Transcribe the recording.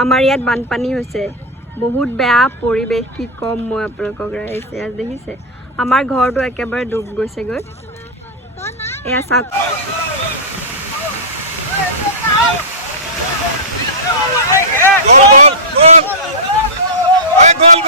আমাৰ ইয়াত বানপানী হৈছে বহুত বেয়া পৰিৱেশ কি কম মই আপোনালোকক ৰাইছে আজ দেখিছে আমাৰ ঘৰটো একেবাৰে ডুব গৈছেগৈ এয়া চাওক গোল